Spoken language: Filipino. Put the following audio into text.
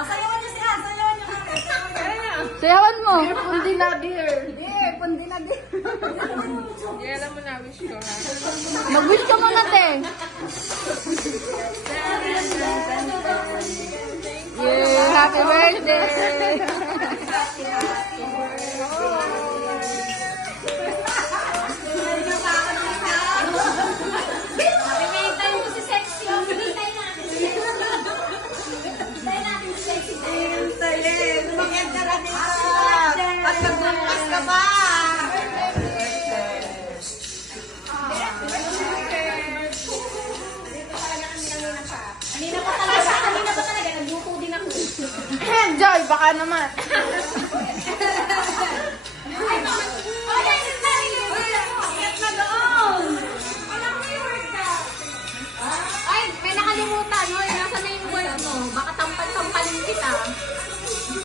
Sayawan niyo siya, sayawan niyo. Sayawan mo. Pundi na dear. Pundi na din. Alam mo na, wish ko ha. Mag-wish ka muna, te. Yeah, happy birthday. Pinintay mo si Sexy. Pinintay natin si Sexy. Pinintay natin si Sexy. Pintayin. Maganda na dito. At nagbukas ka pa. Kanina pa talaga. Nagluto din ako. Joy, baka naman.